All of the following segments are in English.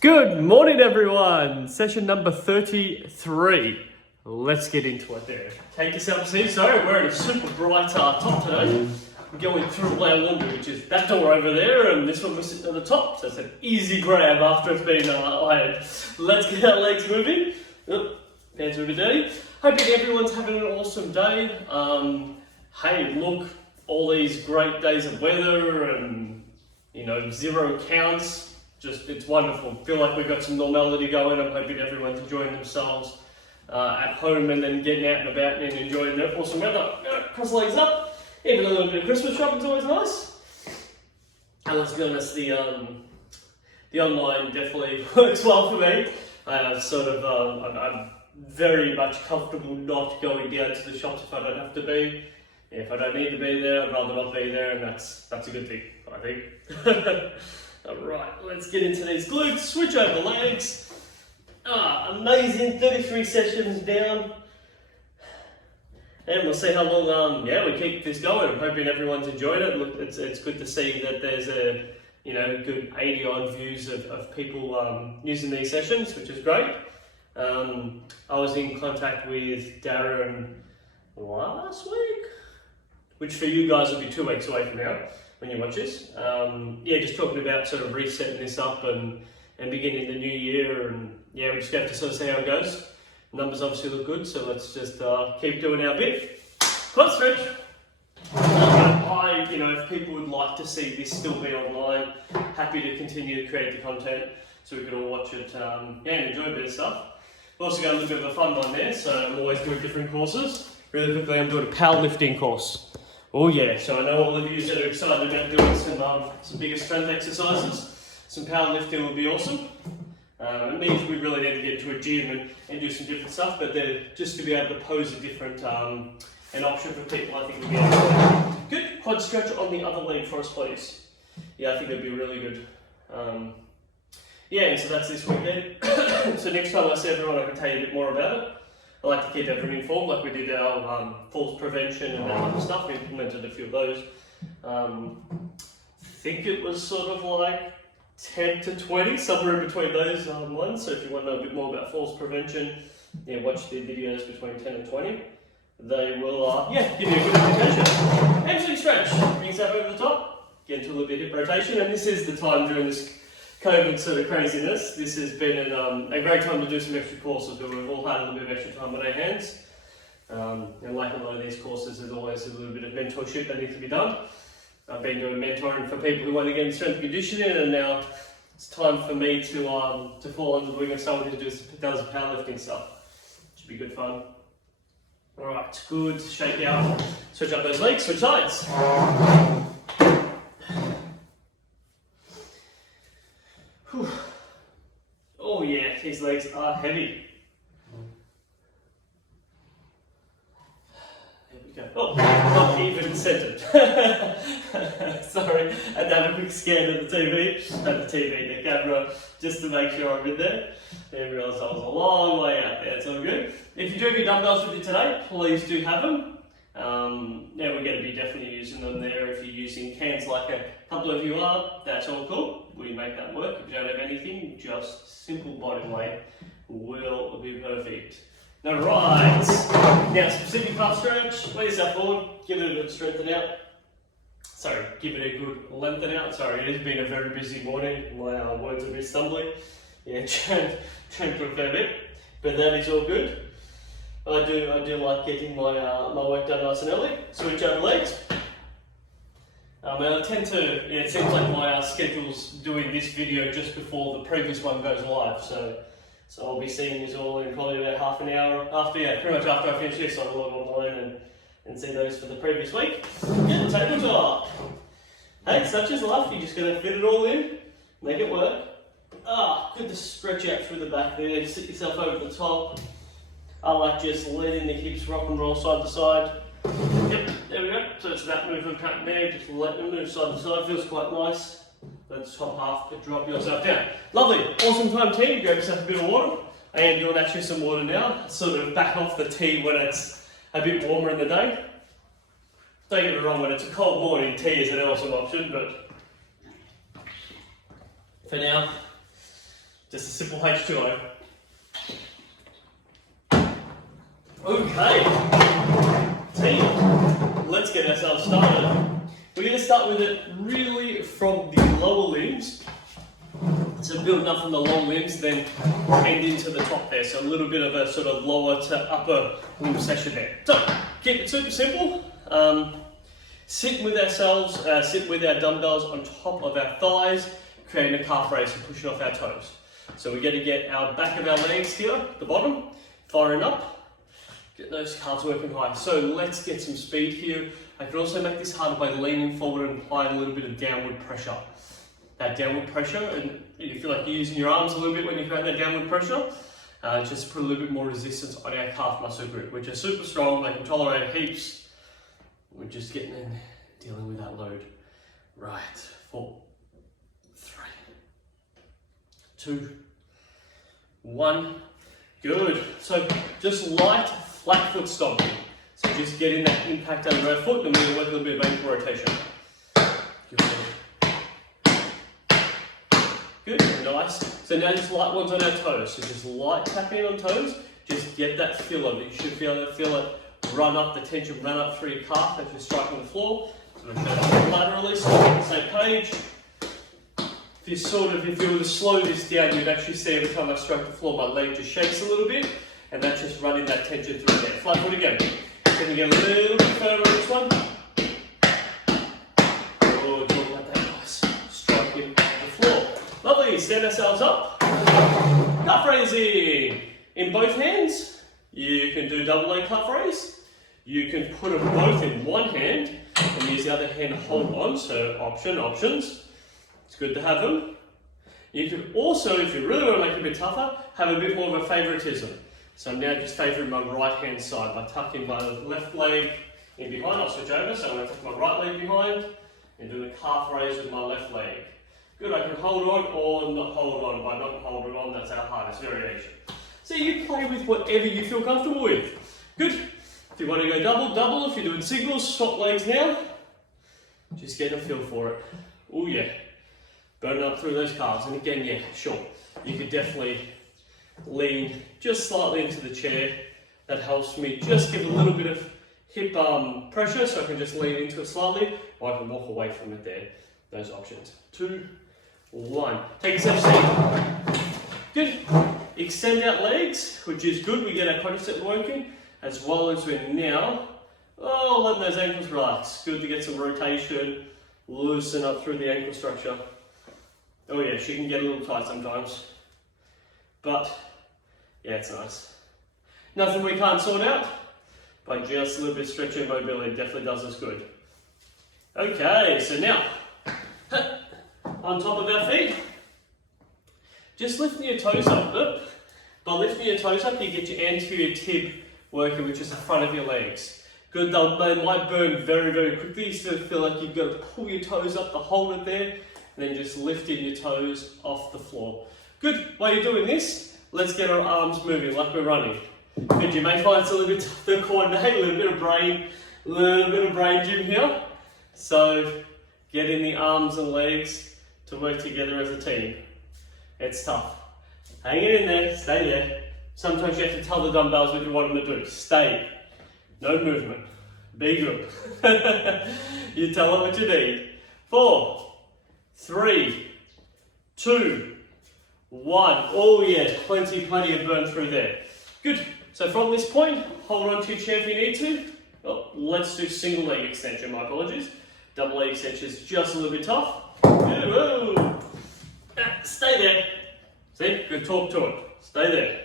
Good morning, everyone. Session number 33. Let's get into it there. Take yourself a seat. So we're wearing a super bright top today. We're going through our laundry, which is that door over there, and this one was sitting at the top. So it's an easy grab after it's been ironed. Let's get our legs moving. Hands are a bit dirty. Hoping everyone's having an awesome day. Hey, look, all these great days of weather and, you know, zero counts. Just, it's wonderful. Feel like we've got some normality going. I'm hoping everyone's enjoying themselves at home and then getting out and about and enjoying the awesome weather. Cross the legs up. Even a little bit of Christmas shopping's always nice. And let's be honest, the online definitely works well for me. I'm very much comfortable not going down to the shops if I don't have to be. If I don't need to be there, I'd rather not be there, and that's a good thing, I think. Alright, let's get into these glutes, switch over legs. Amazing, 33 sessions down. And we'll see how long we keep this going. I'm hoping everyone's enjoyed it. Look, it's good to see that there's a good 80 odd views of people using these sessions, which is great. I was in contact with Darren last week, which for you guys will be 2 weeks away from now when you watch this. Just talking about sort of resetting this up and beginning the new year, and we're just going to have to sort of see how it goes. Numbers obviously look good, so let's just keep doing our bit. Quad stretch. If people would like to see this still be online, happy to continue to create the content so we can all watch it and enjoy a bit of stuff. We've also got a little bit of a fun one there, so I'm always doing different courses. Really quickly, I'm doing a powerlifting course. Oh yeah, so I know all of you that are excited about doing some bigger strength exercises. Some powerlifting would be awesome. It means we really need to get to a gym and do some different stuff, but just to be able to pose a different an option for people, I think would be awesome. Good. Quad stretch on the other leg for us, please. Yeah, I think that'd be really good. And so that's this weekend. So next time I see everyone, I can tell you a bit more about it. I like to keep everyone informed, like we did our falls prevention and that type of stuff. We implemented a few of those. I think it was sort of like 10 to 20, somewhere in between those ones. So if you want to know a bit more about falls prevention, watch the videos between 10 and 20. They will give you a good indication. Hamstring stretch. Bring yourself over the top, get into a little bit of hip rotation, and this is the time during this COVID sort of craziness. This has been a great time to do some extra courses, but we've all had a little bit of extra time on our hands. And like a lot of these courses, there's always a little bit of mentorship that needs to be done. I've been doing mentoring for people who want to get in strength and conditioning, and now it's time for me to fall under the wing of someone who does powerlifting stuff. Should be good fun. Alright, good. Shake out. Switch up those legs, switch sides. Whew. Oh yeah, these legs are heavy. There we go. Oh, not even centered. Sorry, I had to have a quick scan of the the camera, just to make sure I'm in there. Then realised I was a long way out there, it's all good. If you do have your dumbbells with you today, please do have them. We're going to be definitely using them there. If you're using cans like a couple of you are, that's all cool. We make that work. If you don't have anything, just simple body weight will be perfect. Alright, now specific calf stretch. Lay yourself forward, give it a good strengthen out. Sorry, give it a good lengthen out. Sorry, it has been a very busy morning. My words are a bit stumbling. Trained for a fair bit, but that is all good. I do like getting my work done nice and early. Switch over legs. And I tend to, it seems like my schedule's doing this video just before the previous one goes live. So I'll be seeing this all in probably about half an hour after, pretty much after I finish this. I'll log online and see those for the previous week. Get the tables off. Hey, such is life. You're just going to fit it all in, make it work. Good to stretch out through the back there. Sit yourself over the top. I like just letting the hips rock and roll side to side. Yep, there we go. So it's that movement pattern there, just letting them move side to side. Feels quite nice. Let's top half and drop yourself down. Lovely, awesome time team. Grab yourself a bit of water. I am doing actually some water now. Sort of back off the tea when it's a bit warmer in the day. Don't get me wrong, when it's a cold morning, tea is an awesome option, but for now, Just a simple H2O. Okay, team, let's get ourselves started. We're going to start with it really from the lower limbs. So building up from the long limbs, then end into the top there. So a little bit of a sort of lower to upper limb session there. So keep it super simple. Sit with ourselves, sit with our dumbbells on top of our thighs, creating a calf raise and pushing off our toes. So we're going to get our back of our legs here, the bottom, firing up. Get those calves working high. So let's get some speed here. I can also make this harder by leaning forward and applying a little bit of downward pressure. That downward pressure, and you feel like you're using your arms a little bit when you create that downward pressure, just put a little bit more resistance on our calf muscle group, which are super strong. They can tolerate heaps. We're just getting in, dealing with that load. Right, 4, 3, 2, 1. Good. So just light flat foot stomping. So just getting that impact under our foot, and we're going to work a little bit of ankle rotation. Good, nice. So now just light ones on our toes. So just light tapping on toes. Just get that feel of it. You should be able to feel it run up, the tension run up through your calf as you're striking the floor. So we're going to go laterally, so we're on the same page. If you were to slow this down, you'd actually see every time I strike the floor, my leg just shakes a little bit, and that's just running that tension through there. Flat foot again. Can we get a little bit further on this one? Oh, talk about that nice striking on the floor. Lovely, stand ourselves up. Calf raising. In both hands, you can do double leg calf raise. You can put them both in one hand and use the other hand to hold on, so options. It's good to have them. You can also, if you really want to make it a bit tougher, have a bit more of a favoritism. So I'm now just favouring my right hand side by tucking my left leg in behind. I'll switch over, so I'm going to tuck my right leg behind and do the calf raise with my left leg. Good, I can hold on or not hold on. By not holding on, that's our hardest variation. So you play with whatever you feel comfortable with. Good. If you want to go double. If you're doing singles, swap legs now. Just get a feel for it. Oh yeah. Burning up through those calves. And again, yeah, sure. You could definitely lean just slightly into the chair. That helps me just give a little bit of hip pressure, so I can just lean into it slightly, or I can walk away from it there. Those options. 2, 1. Take yourself a seat. Good. Extend out legs, which is good. We get our quadricep working, as well as we're now, letting those ankles relax. Good to get some rotation, loosen up through the ankle structure. Oh yeah, she can get a little tight sometimes, but yeah, it's nice. Nothing we can't sort out, but just a little bit of stretching and mobility definitely does us good. Okay, so now, on top of our feet, just lifting your toes up. By lifting your toes up, you get your anterior tib working, which is the front of your legs. Good, they might burn very, very quickly. You still feel like you've got to pull your toes up to hold it there, and then just lifting your toes off the floor. Good, while you're doing this, let's get our arms moving like we're running. Good, you may find it's a little bit tough to coordinate, a little bit of brain gym here. So, getting the arms and legs to work together as a team. It's tough. Hang it in there, stay there. Sometimes you have to tell the dumbbells what you want them to do. Stay. No movement. Be good. You tell them what you need. 4, 3, 2, 1. Oh yeah, plenty of burn through there. Good. So from this point, hold on to your chair if you need to. Oh, let's do single leg extension, my apologies. Double leg extension is just a little bit tough. Good. Whoa. Stay there. See, good, talk to it. Stay there.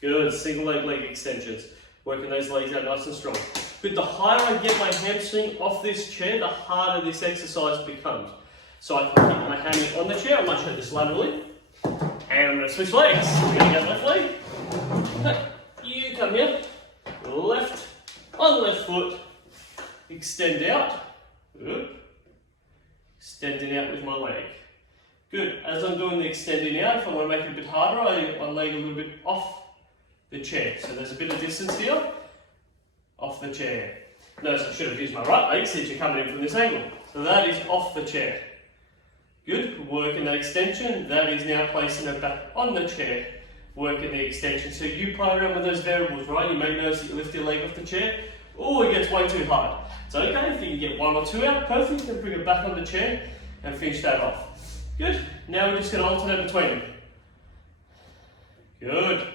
Good, single leg extensions. Working those legs out nice and strong. Good, the higher I get my hamstring off this chair, the harder this exercise becomes. So I can keep my hammy on the chair. I might show this laterally. And I'm going to switch legs. I'm going to go left leg. You come here. Left on left foot. Extend out. Good. Extending out with my leg. Good. As I'm doing the extending out, if I want to make it a bit harder, I leg a little bit off the chair. So there's a bit of distance here, off the chair. Notice I should have used my right leg since you're coming in from this angle. So that is off the chair. Good, working that extension. That is now placing it back on the chair, working the extension. So you play around with those variables, right? You may notice that you lift your leg off the chair, or it gets way too hard. It's okay if you can get 1 or 2 out, perfect, then bring it back on the chair and finish that off. Good, now we're just going to alternate between them. Good,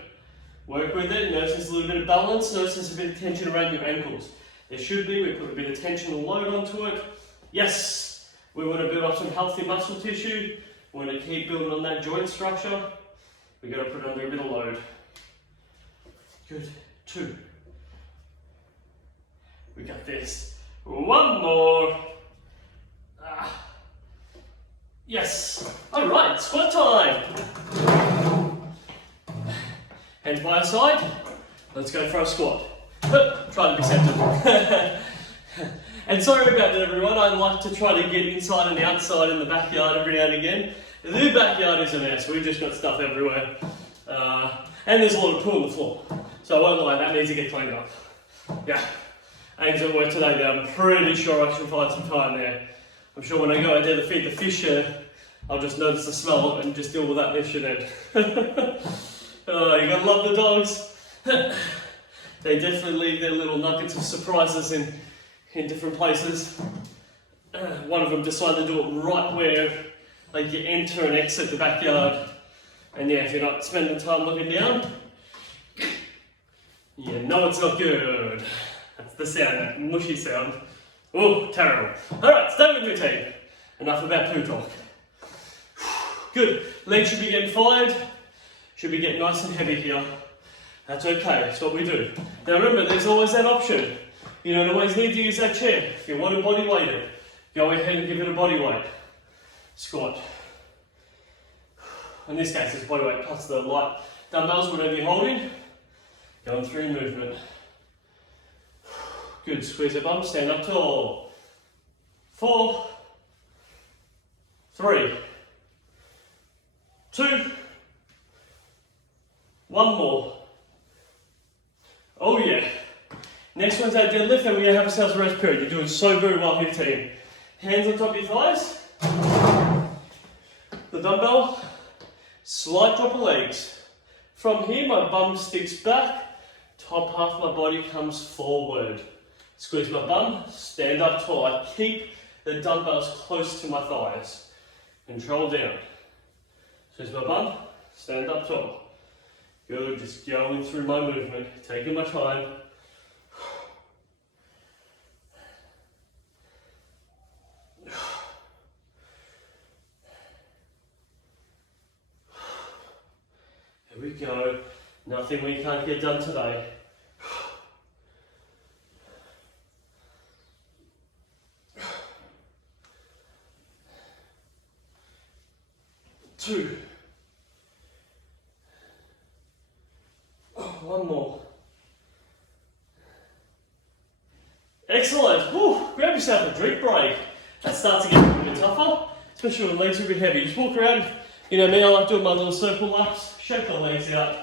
work with it, notice there's a little bit of balance, notice there's a bit of tension around your ankles. There should be, we put a bit of tension and load onto it. Yes, we want to build up some healthy muscle tissue, we want to keep building on that joint structure. We've got to put under a bit of load. Good, 2. We got this. 1 more. Yes. All right, squat time. Hands by our side. Let's go for a squat. Try to be centered. And sorry about that, everyone. I like to try to get inside and outside in the backyard every now and again. The backyard is a mess. We've just got stuff everywhere. And there's a lot of poo on the floor. So I won't lie, that needs to get cleaned up. Yeah. Aim's at work today, but I'm pretty sure I should find some time there. I'm sure when I go out there to feed the fish, I'll just notice the smell and just deal with that yesterday. Oh, you gotta love the dogs. They definitely leave their little nuggets of surprises in different places. One of them decided to do it right where like you enter and exit the backyard. And yeah, if you're not spending time looking down, you know it's not good. That's the sound, that mushy sound. Oh, terrible. Alright, stay with me, team. Enough about poo talk. Good. Legs should be getting fired. Should be getting nice and heavy here. That's okay, that's what we do. Now remember, there's always that option. You don't always need to use that chair. If you want to body weight it, go ahead and give it a body weight. Squat. In this case, it's body weight plus the light dumbbells, whatever you're holding. Going through movement. Good, squeeze the bum, stand up tall. 4, 3, 2, 1 more. Oh yeah. Next one's our deadlift and we're going to have ourselves a rest period. You're doing so very well here, team. Hands on top of your thighs. The dumbbell. Slight drop of legs. From here, my bum sticks back. Top half of my body comes forward. Squeeze my bum, stand up tall. I keep the dumbbells close to my thighs. Control down. Squeeze my bum, stand up tall. Good, just going through my movement, taking my time. Here we go. Nothing we can't get done today. 2. 1 more. Excellent. Whew. Grab yourself a drink break. That starts to get a little bit tougher, especially when the legs are a bit heavy. Just walk around. You know me, I like doing my little circle laps. Shake the legs out.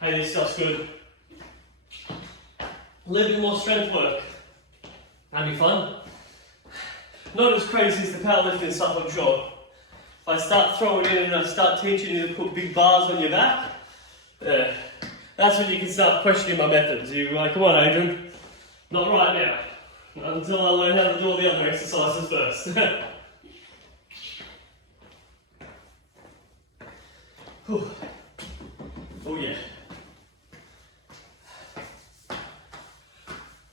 Hey, this stuff's good. A little bit more strength work. That'd be fun. Not as crazy as the powerlifting stuff, I'm sure. If I start throwing in and I start teaching you to put big bars on your back, that's when you can start questioning my methods. You're like, come on, Adrian. Not right now. Not until I learn how to do all the other exercises first. Oh yeah.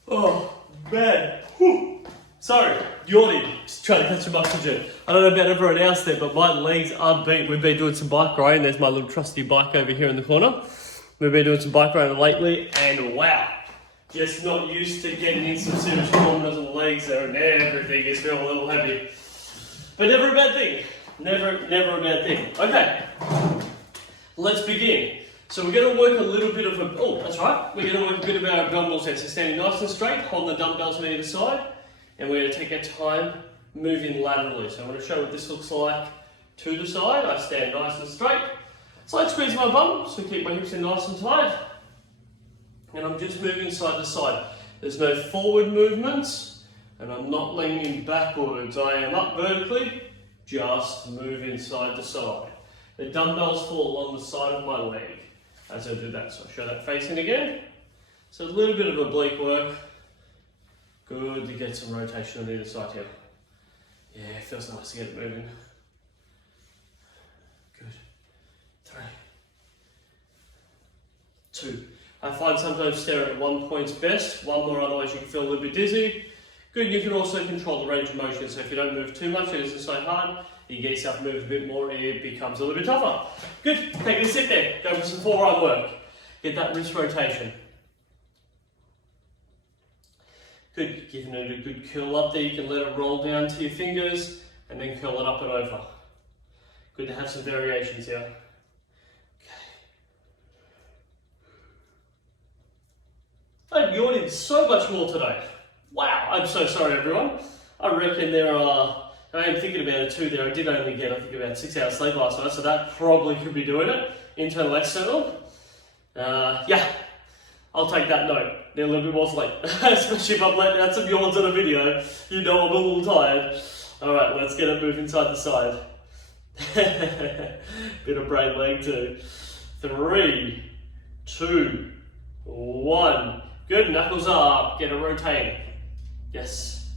Oh man. Whew. Sorry, yawning. Just trying to catch some oxygen. I don't know about everyone else there, but my legs are beat. We've been doing some bike riding. There's my little trusty bike over here in the corner. We've been doing some bike riding lately, and wow. Just not used to getting in some serious kilometers on the legs there, and everything is feeling a little heavy. But never a bad thing. Never a bad thing. Okay, let's begin. So we're going to work a little bit of a, oh, that's right. We're going to work a bit of our abdominals here. So standing nice and straight, holding the dumbbells on either side, and we're going to take our time moving laterally. So I'm going to show what this looks like to the side. I stand nice and straight. Slight squeeze my bum, so keep my hips in nice and tight. And I'm just moving side to side. There's no forward movements, and I'm not leaning backwards. I am up vertically just moving side to side. The dumbbells fall along the side of my leg as I do that. So I'll show that facing again. So a little bit of oblique work. Good to get some rotation on either side here. Yeah, it feels nice to get it moving. Good. 3, 2. I find sometimes staring at one point's best. One more, otherwise you can feel a little bit dizzy. Good, you can also control the range of motion. So if you don't move too much, it isn't so hard. You get yourself moved a bit more, it becomes a little bit tougher. Good, take a sit there. Go for some forearm work. Get that wrist rotation. Good, giving it a good curl up there. You can let it roll down to your fingers and then curl it up and over. Good to have some variations here. I'm yawning so much more today. Wow, I'm so sorry everyone. I reckon there are, I am thinking about it too there, I did only get I think about 6 hours sleep last night, so that probably could be doing it. Internal, external. Yeah, I'll take that note. They're a little bit more sleep, especially if I'm letting out some yawns on a video. You know I'm a little tired. Alright, let's get it moving side to side. Bit of brain leg too. 3, 2, 1. Good, knuckles up, get it rotating. Yes.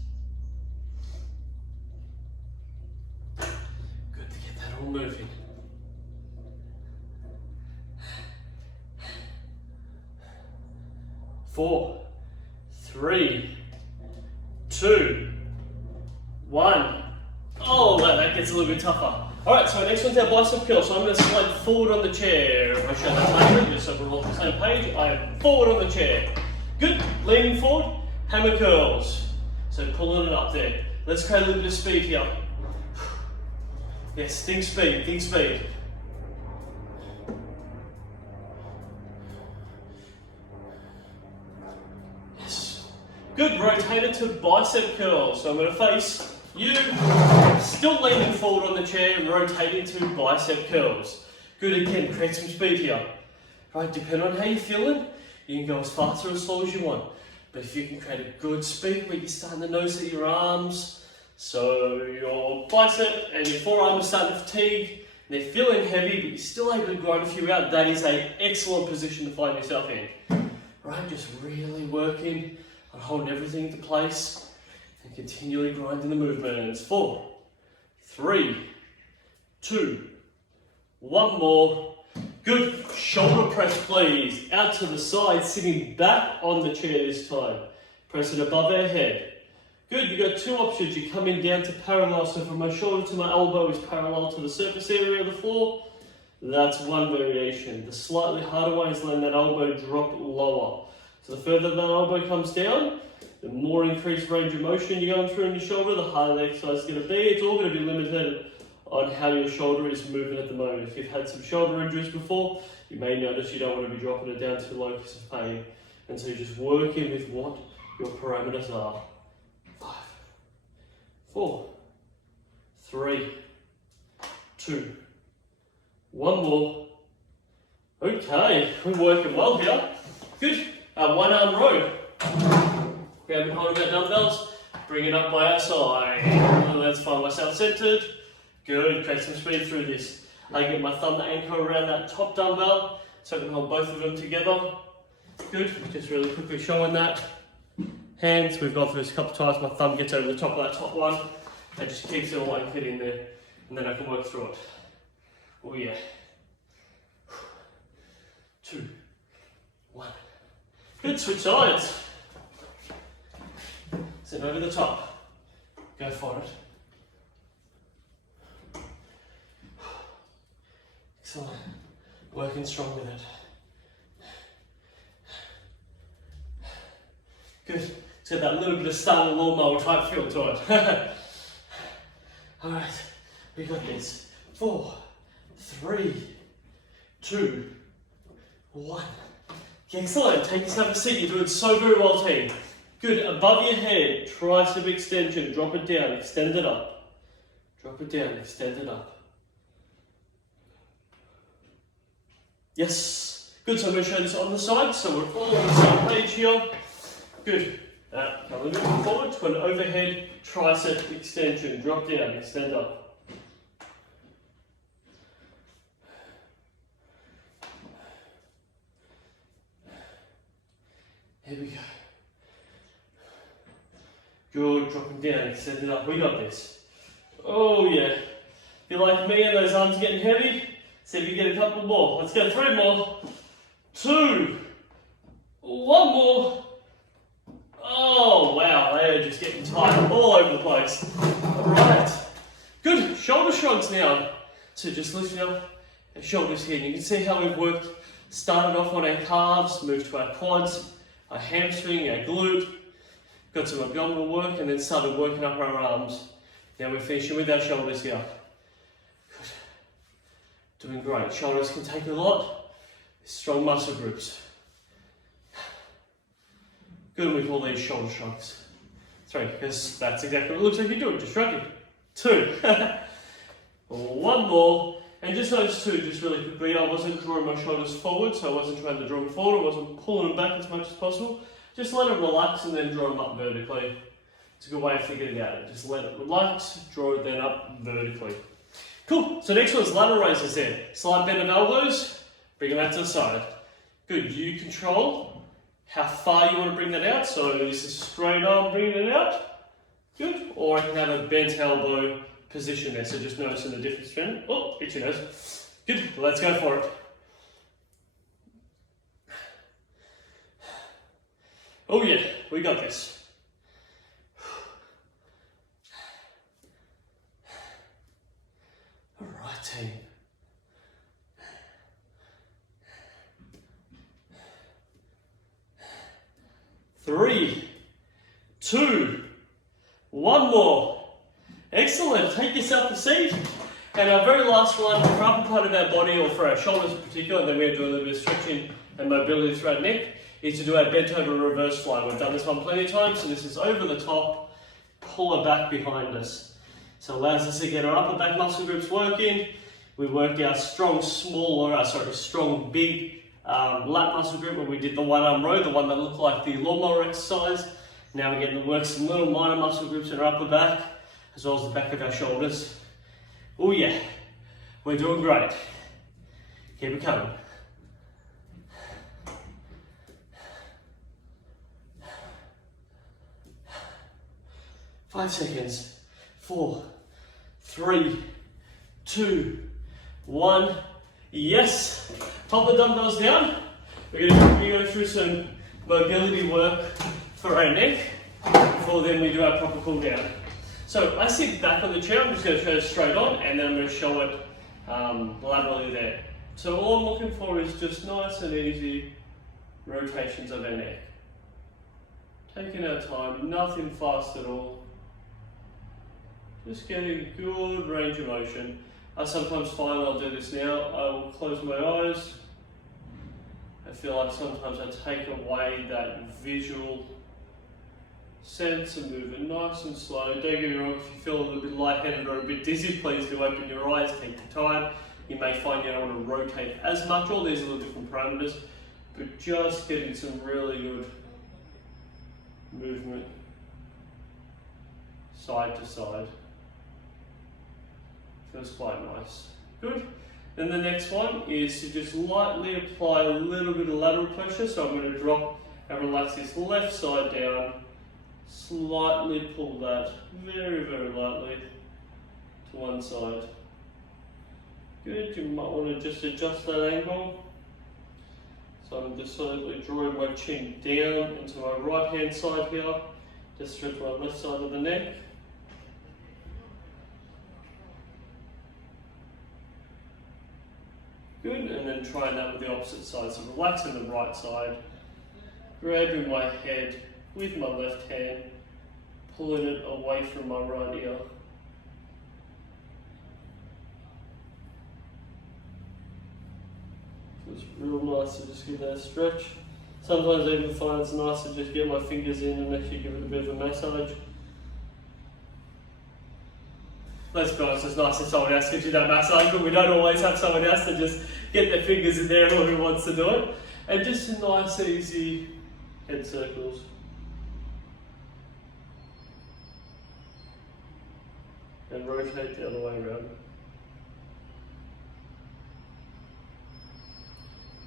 Good to get that all moving. Four, 3, 2, 1. Oh, that gets a little bit tougher. Alright, so next one's our bicep curl. So I'm going to slide forward on the chair. If I show that later, just so we're all on the same page, I am forward on the chair. Good, leaning forward, hammer curls. So pulling it up there. Let's create a little bit of speed here. Yes, think speed, think speed. Yes. Good, rotator to bicep curl. So I'm going to face you, still leaning forward on the chair and rotating to bicep curls. Good, again, create some speed here. Right, depending on how you're feeling, you can go as fast or as slow as you want. But if you can create a good speed where you're starting to notice that your arms, so your bicep and your forearm are starting to fatigue, and they're feeling heavy, but you're still able to grind a few out, that is an excellent position to find yourself in. Right, just really working on holding everything into place and continually grinding the movements. 4, 3, 2, 1 more. Good, shoulder press please, out to the side, sitting back on the chair this time. Press it above our head. Good, you've got 2 options. You come in down to parallel, so from my shoulder to my elbow is parallel to the surface area of the floor. That's one variation. The slightly harder way is letting that elbow drop lower. So the further that elbow comes down, the more increased range of motion you're going through in your shoulder, the harder the exercise is going to be. It's all going to be limited on how your shoulder is moving at the moment. If you've had some shoulder injuries before, you may notice you don't want to be dropping it down too low because of pain. And so you're just working with what your parameters are. 5, 4, 3, 2, 1 more. Okay, we're working well here. Good. One arm row. Grab hold of our dumbbells, bring it up by our side. Let's find myself centered. Good, create some speed through this. I get my thumb to anchor around that top dumbbell so I can hold both of them together. Good, just really quickly showing that. Hands, we've gone through this a couple of times, my thumb gets over the top of that top one and just keeps it all anchored in there, and then I can work through it. Oh yeah. 2, 1. Good, switch sides. Sit over the top. Go for it. Excellent. Working strong with it. Good. It's got that little bit of starting lawnmower type feel to it. Alright, we got this. 4, 3, 2, 1. Excellent. Take yourself a seat. You're doing so very well, team. Good. Above your head, tricep extension. Drop it down, extend it up. Drop it down, extend it up. Yes. Good. So I'm going to show this on the side. So we're all on the same page here. Good. Come a little bit forward to an overhead tricep extension. Drop down, extend up. Here we go. Good, dropping down, set it up, we got this. Oh yeah. If you're like me and those arms are getting heavy, see if you get a couple more. Let's go, 3 more. 2. 1 more. Oh wow, they are just getting tight all over the place. Alright. Good, shoulder shrugs now. So just lifting up our shoulders here. And you can see how we've worked, started off on our calves, moved to our quads, our hamstring, our glute, got some abdominal work, and then started working up our arms. Now we're finishing with our shoulders here. Good. Doing great. Shoulders can take a lot. Strong muscle groups. Good, we call these shoulder shrugs. 3, because that's exactly what it looks like you're doing, just shrugging. 2. 1 more. And just those 2, just really quickly, I wasn't drawing my shoulders forward, so I wasn't trying to draw them forward, I wasn't pulling them back as much as possible. Just let it relax and then draw them up vertically. It's a good way of thinking about it. Just let it relax, draw it then up vertically. Cool, so next one's lateral raises then. Slight bend of elbows, bring them out to the side. Good, you control how far you want to bring that out. So this is straight arm bringing it out. Good, or I can have a bent elbow position there, so just noticing the difference between. Oh, itchy nose. Good, let's go for it. Oh yeah, we got this. Alright team. Three, 2, 1 more. Excellent, take yourself a seat. And our very last one, for upper part of our body, or for our shoulders in particular, and then we're going to do a little bit of stretching and mobility through our neck, is to do our bent over reverse fly. We've done this one plenty of times, so this is over the top, pull her back behind us. So it allows us to get our upper back muscle groups working. We work our strong big lat muscle group when we did the one arm row, the one that looked like the lawnmower exercise. Now we're getting to work some little minor muscle groups in our upper back, as well as the back of our shoulders. Oh yeah, we're doing great. Keep it coming. Five seconds. 4, 3, 2, 1. Yes. Pop the dumbbells down. We're going to quickly go through some mobility work for our neck before then we do our proper cool down. So I sit back on the chair. I'm just going to show it straight on, and then I'm going to show it laterally there. So all I'm looking for is just nice and easy rotations of our neck. Taking our time, nothing fast at all. Just getting good range of motion. I sometimes find I'll do this now. I will close my eyes. I feel like sometimes I take away that visual sense and move it nice and slow. Don't get me wrong, if you feel a little bit lightheaded or a bit dizzy, please do open your eyes, take your time. You may find you don't want to rotate as much. All these are the different parameters, but just getting some really good movement side to side. Feels quite nice. Good. Then the next one is to just lightly apply a little bit of lateral pressure. So I'm going to drop and relax this left side down. Slightly pull that very, very lightly to one side. Good. You might want to just adjust that angle. So I'm just slowly drawing my chin down into my right hand side here. Just stretch my left side of the neck. Good, and then trying that with the opposite side. So relaxing the right side, grabbing my head with my left hand, pulling it away from my right ear. It's real nice to just give that a stretch. Sometimes I even find it's nice to just get my fingers in and actually give it a bit of a massage. Let's be honest, it's nice if someone else gives you that massage, but we don't always have someone else to just get their fingers in there or who wants to do it. And just some nice, easy head circles. And rotate the other way around.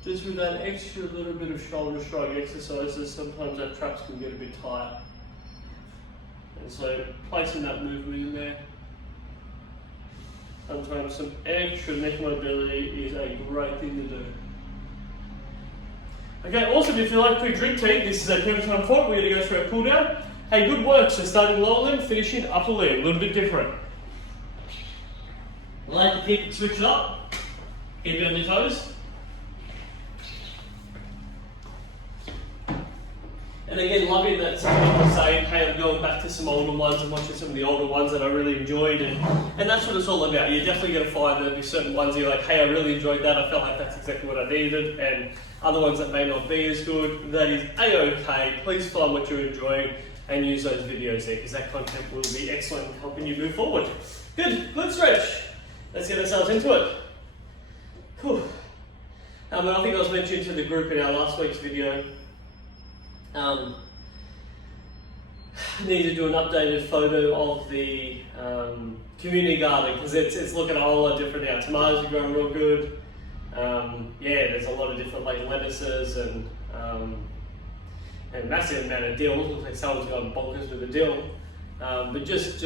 just with that extra little bit of shoulder shrug exercises, sometimes our traps can get a bit tight. And so placing that movement in there. Sometimes some extra neck mobility is a great thing to do. Okay, awesome. If you like pre-drink tea, this is a perfect time for it. We're going to go through a cool down. Hey, good work. So starting lower limb, finishing upper limb. A little bit different. I like to keep it switched up. Keep it on your toes. And again, loving that some people say, hey, I'm going back to some older ones and watching some of the older ones that I really enjoyed. And that's what it's all about. You're definitely going to find that there'll be certain ones you're like, hey, I really enjoyed that. I felt like that's exactly what I needed. And other ones that may not be as good, that is a-okay. Please find what you're enjoying and use those videos there, because that content will be excellent in helping you move forward. Good, glute stretch. Let's get ourselves into it. Cool. I think I was mentioning to the group in our last week's video, need to do an updated photo of the community garden, because it's looking a whole lot different now. Tomatoes are growing real good. There's a lot of different like lettuces and a massive amount of dill. Looks like someone's gone bonkers with the dill. But just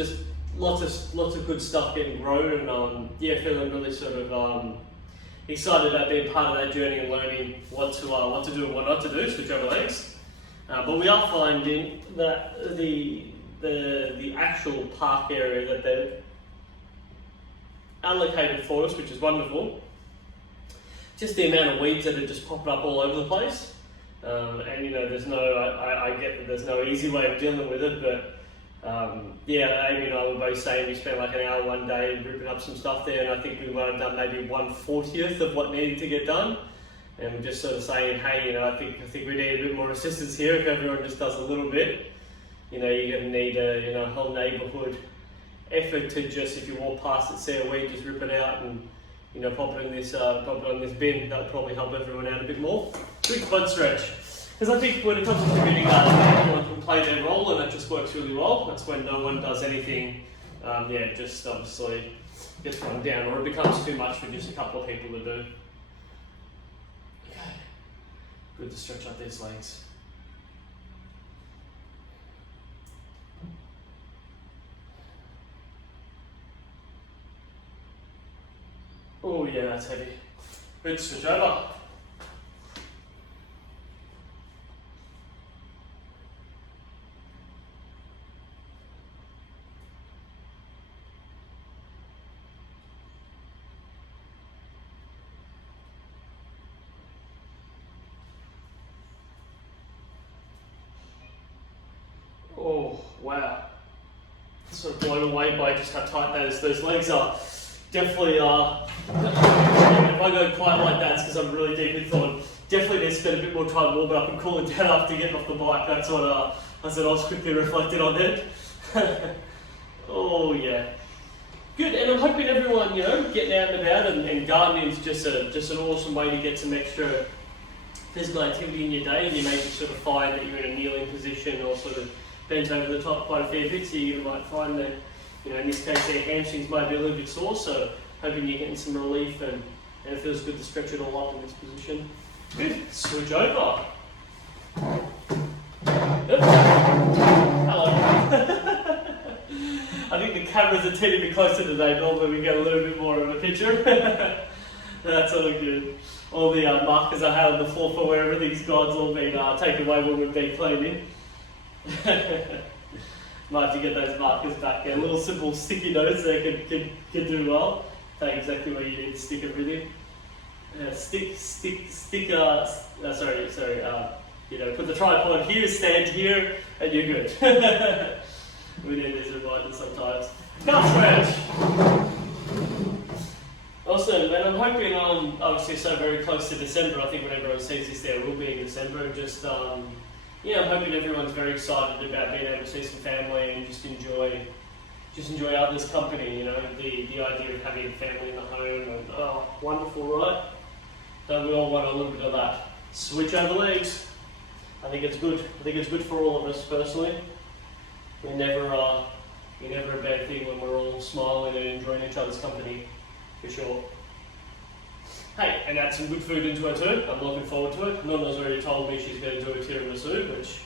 lots of good stuff getting grown, and feeling really sort of excited about being part of that journey and learning what to do and what not to do, switch over legs. But we are finding that the actual park area that they've allocated for us, which is wonderful, just the amount of weeds that are just popping up all over the place. And there's I get that there's no easy way of dealing with it, but Amy and I were both saying we spent like an hour one day ripping up some stuff there, and I think we might have done maybe 1/40th of what needed to get done. And we're just sort of saying, hey, I think we need a bit more assistance here. If everyone just does a little bit, you're going to need a whole neighbourhood effort to just, if you walk past it, see a weed, just rip it out and pop it in this bin. That'll probably help everyone out a bit more. Good butt stretch. Because I think when it comes to community gardening, everyone can play their role, and that just works really well. That's when no one does anything, just obviously gets run down, or it becomes too much for just a couple of people to do. Okay, good to stretch up these legs. Oh yeah, that's heavy. Good, switch over. Oh wow, sort of blown away by just how tight those legs are. Definitely, if I go quite like that, it's because I'm really deep in thought. Definitely need to spend a bit more time warming up and cooling down after getting off the bike. That's what I was quickly reflecting on it. Oh yeah, good. And I'm hoping everyone, getting out and about, and gardening is just an awesome way to get some extra physical activity in your day, and you may just sort of find that you're in a kneeling position or sort of bent over the top quite a fair bit, so you might find that, in this case, their hamstrings might be a little bit sore, so hoping you're getting some relief, and it feels good to stretch it all up in this position. Good. Switch over. Yep. Hello. I think the cameras are tending to be closer today. Normally we get a little bit more of a picture. That's all good. All the markers I had on the floor for where everything's gone's all been taken away when we've been cleaning. Might have to get those markers back there. Little simple sticky notes there could do well. Tell you exactly where you need to stick everything. Put the tripod here, stand here, and you're good. We need these reminders sometimes. Calf stretch. Awesome, and I'm hoping, obviously so very close to December. I think when everyone sees this there will be in December. Just I'm hoping everyone's very excited about being able to see some family and just enjoy others' company. The idea of having family in the home, and wonderful, right? Don't we all want a little bit of that? Switch over legs. I think it's good. I think it's good for all of us personally. We're never a bad thing when we're all smiling and enjoying each other's company, for sure. Hey, and add some good food into it too. I'm looking forward to it. Nonna's already told me she's going to do a tiramisu, which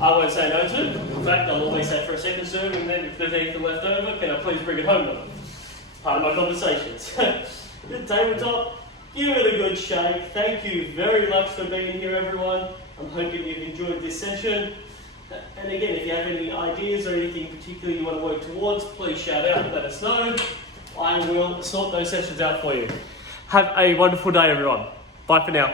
I won't say no to. In fact, I'll always say for a second serve, and then if there's anything left over, can I please bring it home with me? Part of my conversations. Good tabletop. Give it a good shake. Thank you very much for being here, everyone. I'm hoping you've enjoyed this session. And again, if you have any ideas or anything particular you want to work towards, please shout out and let us know. I will sort those sessions out for you. Have a wonderful day, everyone. Bye for now.